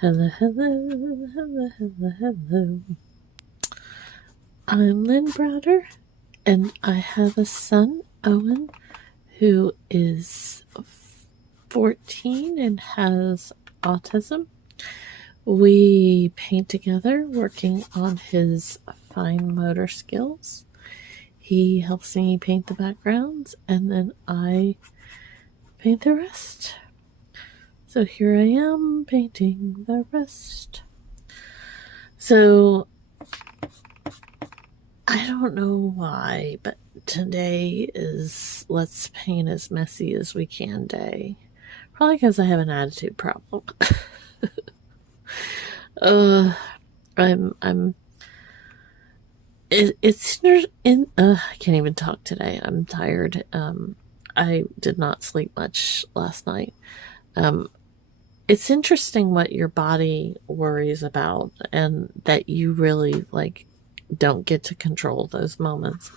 Hello, hello, hello, hello, hello. I'm Lynn Browder, and I have a son, Owen, who is 14 and has autism. We paint together, working on his fine motor skills. He helps me paint the backgrounds, and then I paint the rest. So here I am painting the rest. So I don't know why, but today is Let's Paint as Messy as We Can Day. Probably because I have an attitude problem. I'm it's in I can't even talk today. I'm tired. I did not sleep much last night. It's interesting what your body worries about, and that you really don't get to control those moments.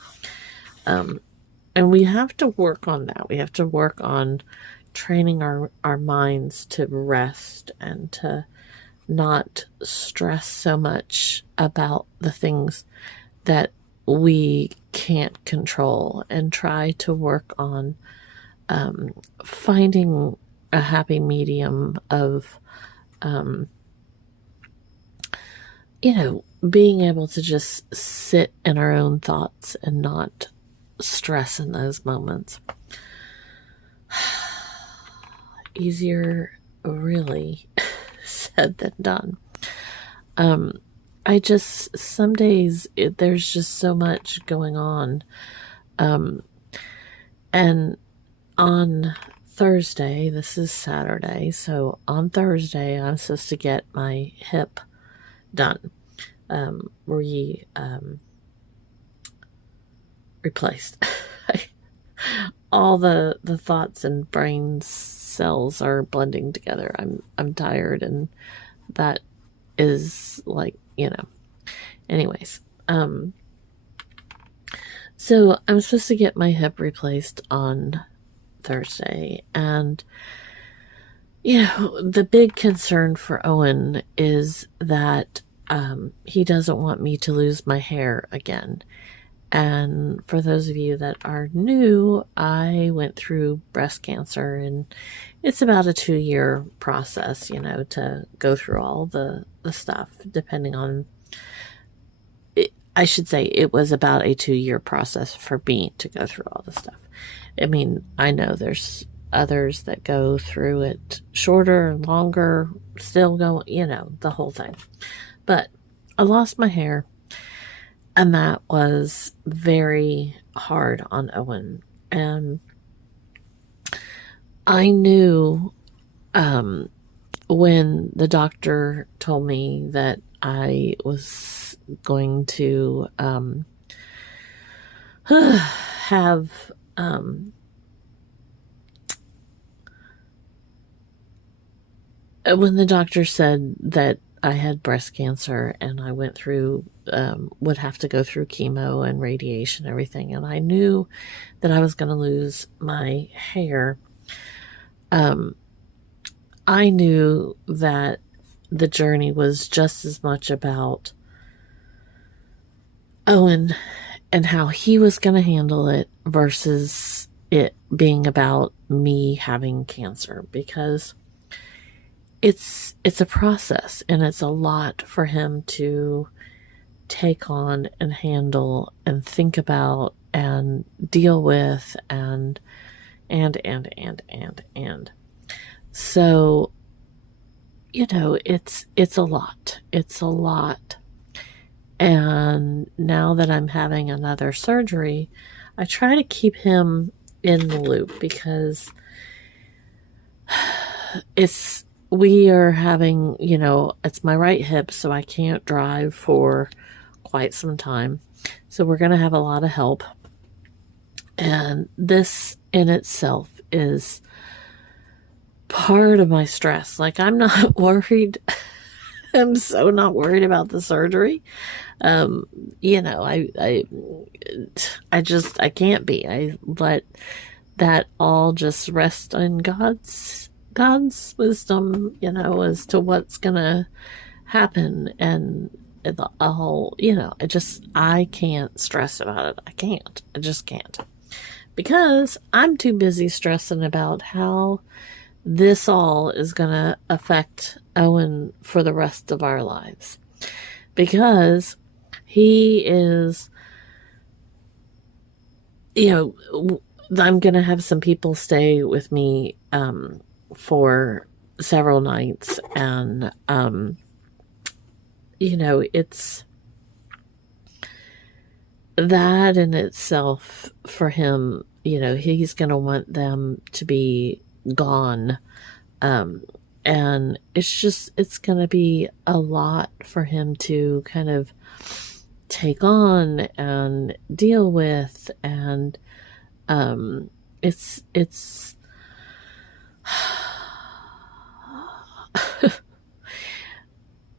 And we have to work on that. We have to work on training our minds to rest and to not stress so much about the things that we can't control, and try to work on finding a happy medium of being able to just sit in our own thoughts and not stress in those moments. Easier, really, said than done. Some days there's just so much going on. And on Thursday, this is Saturday, so on Thursday I'm supposed to get my hip done, replaced. All the thoughts and brain cells are blending together. I'm tired, and that is anyways. So I'm supposed to get my hip replaced on Thursday, and the big concern for Owen is that he doesn't want me to lose my hair again. And for those of you that are new, I went through breast cancer, and it's about a 2-year process, to go through all the stuff, depending on it. I should say it was about a 2-year process for me to go through all the stuff. I mean, I know there's others that go through it shorter, longer, still go, the whole thing. But I lost my hair, and that was very hard on Owen. And I knew when the doctor told me that I was going to have when the doctor said that I had breast cancer, and I went through, would have to go through chemo and radiation, everything, and I knew that I was going to lose my hair. I knew that the journey was just as much about Owen and how he was going to handle it versus it being about me having cancer, because it's a process, and it's a lot for him to take on and handle and think about and deal with, and so it's a lot. It's a lot. And now that I'm having another surgery, I try to keep him in the loop, because we are having, it's my right hip, so I can't drive for quite some time. So we're going to have a lot of help. And this in itself is part of my stress. I'm not worried. I'm so not worried about the surgery. I can't be. I let that all just rest in God's God's wisdom, as to what's gonna happen, and the whole, I can't stress about it. I just can't, because I'm too busy stressing about how this all is gonna affect Owen for the rest of our lives, because he is, I'm gonna have some people stay with me for several nights, and it's that in itself for him. He's gonna want them to be gone, um, and it's gonna be a lot for him to kind of take on and deal with, and it's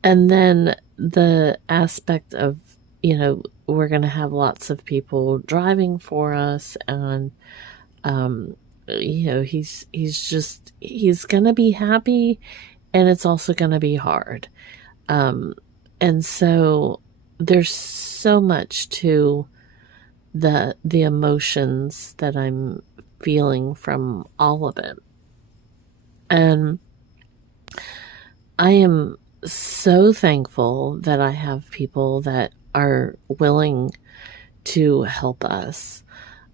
and then the aspect of, we're going to have lots of people driving for us, and he's going to be happy, and it's also going to be hard. And so there's so much to the emotions that I'm feeling from all of it. And I am so thankful that I have people that are willing to help us.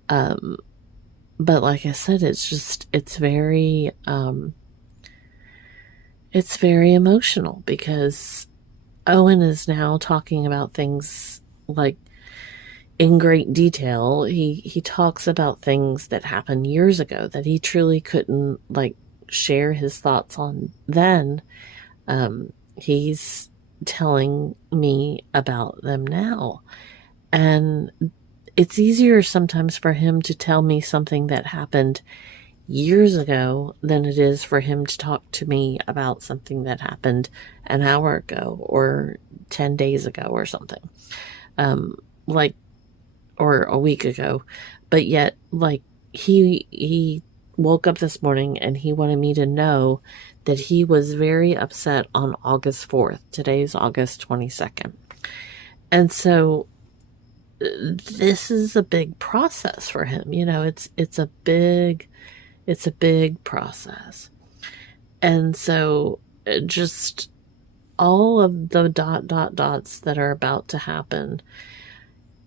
But like I said, it's very emotional, because Owen is now talking about things like in great detail. He talks about things that happened years ago that he truly couldn't share his thoughts on then. He's telling me about them now. And it's easier sometimes for him to tell me something that happened years ago than it is for him to talk to me about something that happened an hour ago or 10 days ago or something. Or a week ago. But yet, he woke up this morning and he wanted me to know that he was very upset on August 4th. Today's August 22nd. And so this is a big process for him. It's a big process. And so just all of the dots that are about to happen,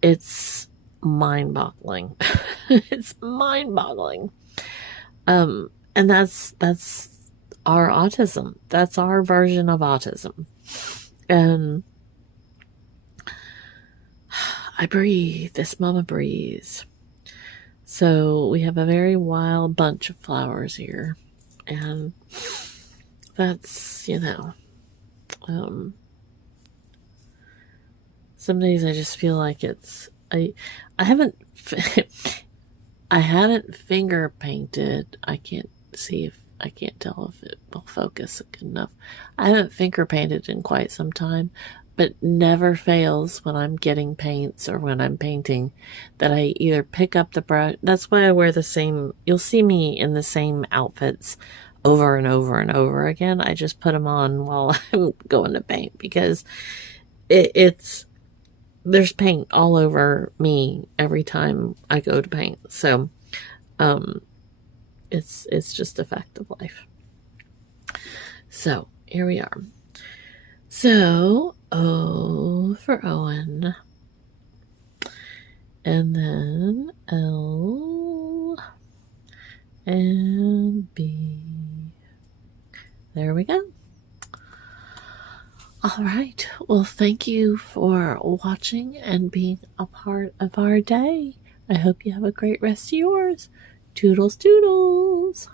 it's mind-boggling. It's mind-boggling. And that's our autism. That's our version of autism. And I breathe. This mama breathes. So we have a very wild bunch of flowers here. And that's, some days I just feel like I haven't I haven't finger painted. I can't tell if it will focus good enough. I haven't finger painted in quite some time, but never fails when I'm getting paints or when I'm painting that I either pick up the brush. That's why I wear you'll see me in the same outfits over and over and over again. I just put them on while I'm going to paint, because there's paint all over me every time I go to paint. So, it's just a fact of life. So here we are. So O for Owen, and then L and B. There we go. All right. Well, thank you for watching and being a part of our day. I hope you have a great rest of yours. Toodles, toodles.